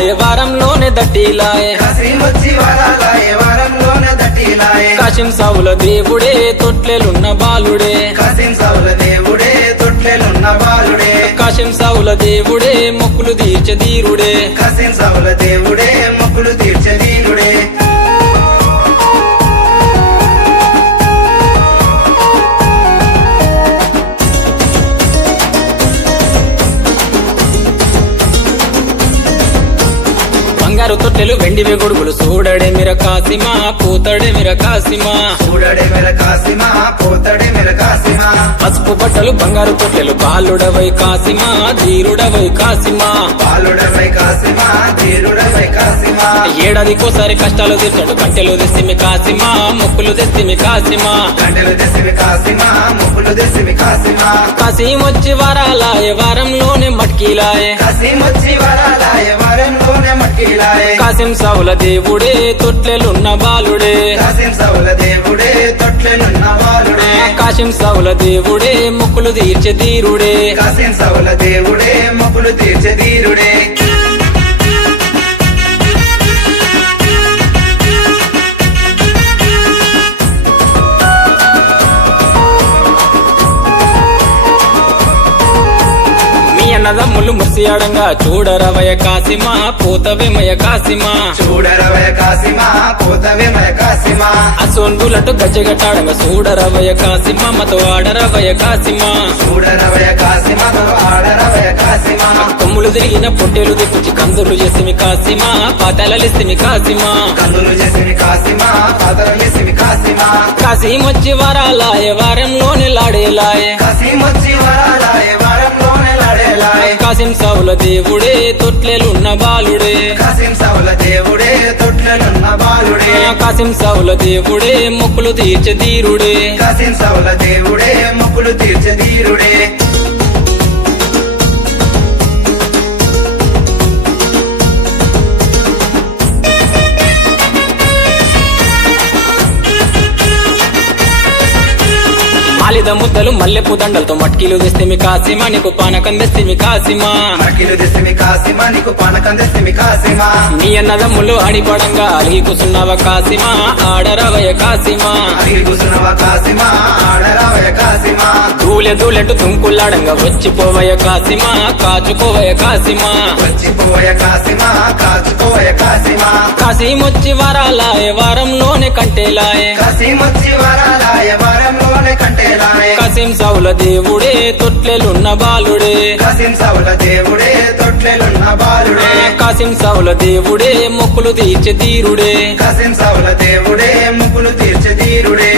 వరాలాయే వారంలోనే దట్టిలాయే కాశీం సావుల దేవుడే తొట్లెలున్న బాలుడే కాశీం సావుల దేవుడే మొక్కులు తీర్చే ధీరుడే కాశీం సావుల దేవుడే మొక్కులు తీర్చే ధీరుడే బంగారు తొట్టెలు వెండి వెగుడుగులు చూడడే మిర కాసిమా పూతడే మిర కాసిమా చూడడే మెర కాసిమా పోతడే మెర కాసిమా పసుపు బట్టలు బంగారు తొట్టెలు బాలుడవై కాసిమా ధీరుడవై కాసిమా బాలుడవై కాసిమా ధీరుడవై కాసిమా ఏడాదికోసారి కష్టాలు తీర్చడు కంటెలు తెస్తిమి కాసిమా మొక్కులు తెస్తిమి కాసిమా గంటలు తెసిమి కాసిమా ముక్కులు తెసిమి కాసిమా కాసీమొచ్చి వరాలాయే వారంలోనే మట్కీలాయే కాసిమొచ్చి వరాలాయ వరంలోనే మట్టిలాయే కాసిం సావుల దేవుడే తొట్లెలున్న బాలుడే కాశీం సావుల దేవుడే తొట్లెనున్న బాలుడే కాశీం సావుల దేవుడే మొక్కులు తీర్చే ధీరుడే కాశీం సావుల దేవుడే మొక్కులు తీర్చే ధీరుడే మీ అన్నదమ్ములు ముసియాడంగా చూడరవయ కాసిమా పోతవేమయ కాసిమా చూడరవయ కాసిమా పోతవే మయ కాసిమా అసోన్గులటు గజ్జగట్టాడంగా చూడరవయ కాసిమా మతో ఆడరవయ కాసిమా చూడరవయ కాసిమా ఆడరవయ కాసిమా కొమ్ములు తిరిగిన పొట్టేలు దిప్పుచి కందులు చేసిమి కాసిమా పాతాలలిస్తిమి కాసిమా కందులు చేసిమి కాసిమా పాతలు చేసిమి కాసిమా కాసీమొచ్చి వరాలాయే వారంలోనే లాడేలాయే కాసిమొచ్చి వరాలాయ వరంలోనే లాడేలాయ కాసిం సావుల దేవుడే తొట్లెలున్న బాలుడే కాశీం సావుల దేవుడే తొట్లెనున్న బాలుడే కాసిం సావుల దేవుడే మొక్కులు తీర్చే ధీరుడే కాశీం సావుల దేవుడే మొక్కులు తీర్చే ధీరుడే మాలిద ముద్దలు మల్లెపు దండలతో మట్కీలు తెస్తిమి కాసిమా నీకు పానకం తెస్తిమి కాసిమా మకిలు తెసిమి కాసిమా నీకు పానకం తెసిమి కాసిమా మీ అన్నదమ్ములు ఆడిపడంగా అలిగి కూసున్నావ కాసిమా ఆడరవయ కాసిమా అడిగి కూసున్నవ కాసిమా ఆడరవయ కాసిమా దూలె దూలెటు తుంకులాడంగా వచ్చిపోవయ కాసిమా కాచుకోవయ కాసిమా వచ్చిపోయ కాసిమా కాచుకోయ కాసిమా కాసీమొచ్చి వరాలాయే వారంలోనే కంటేలాయే కాసిమొచ్చి వరాలాయ వరంలోనే కంటేలాయ కాసిం సావుల దేవుడే తొట్లెలున్న బాలుడే కాశీం సావుల దేవుడే తొట్లెలున్న బాలుడే కాసిం సావుల దేవుడే మొక్కులు తీర్చే ధీరుడే కాశీం సావుల దేవుడే ముక్కులు తీర్చే ధీరుడే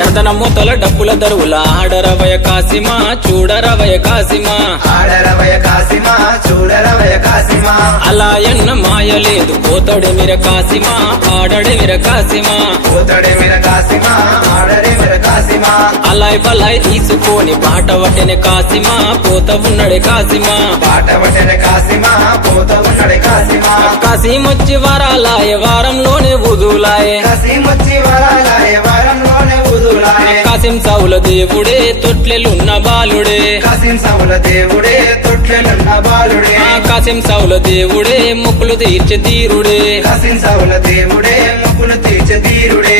నర్దన మూతల డప్పుల దరువుల ఆడరవయ కాసిమా చూడరవయ కాసిమా ఆడరవయ కాసిమా చూడరవయ కాసిమా అలా ఎన్న మాయలేదు పోతడే మిర కాసిమా ఆడడే మిర కాసిమా పోతడే మెర కాసిమా ఆడరే మెర కాసిమా అలాయ్ బలాయ్ తీసుకొని బాట వట్టెనే కాసిమా పోత ఉన్నడే కాసిమా పాట పట్టెన కాసిమా పోత ఉన్నడే కాసిమా కాసీమొచ్చి వరాలాయే వారంలోనే వదులాయే కాసిమొచ్చి వరాలాయ వరంలోనే ఉదులాయ కాసిం సావుల దేవుడే తొట్లెలున్న బాలుడే కాశీం సావుల దేవుడే తొట్లెనున్న బాలుడే కాసిం సావుల దేవుడే మొక్కులు తీర్చే ధీరుడే కాశీం సావుల దేవుడే ముక్కులు తీర్చే ధీరుడే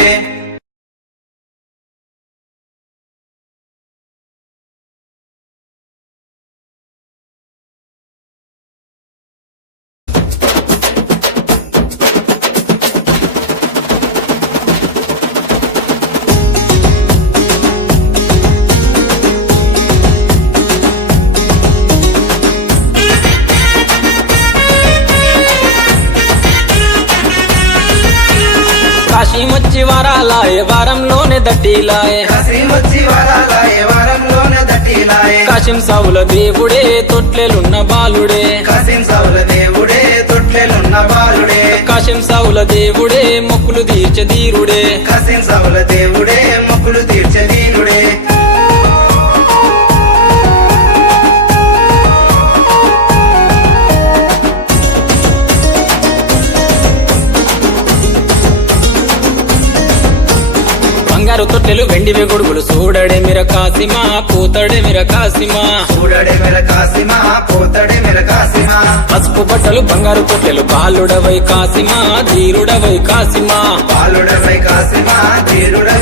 కాశీమొచ్చి వరాలాయే వారంలోనే దట్టిలాయే కాశీమొచ్చి వరాలాయ వరంలోనే దట్టిలాయ కాశీం సావుల దేవుడే తొట్లెలున్న బాలుడే కాశీం సావుల దేవుడే తొట్లెనున్న బాలుడే కాశీం సావుల దేవుడే మొక్కులు తీర్చే ధీరుడే కాశీం సావుల దేవుడే మొక్కులు తీర్చే ధీరుడే బంగారు తొట్టెలు వెండివి గొడుగులు చూడడే మిర కాసిమా పూతడే మిర కాసిమా చూడడే మెర కాసిమా పోతడే మెర కాసిమా పసుపు బట్టలు బంగారు తొట్టెలు బాలుడవై కాసిమా ధీరుడవై కాసిమా బాలుడవై కాసిమా ధీరుడవై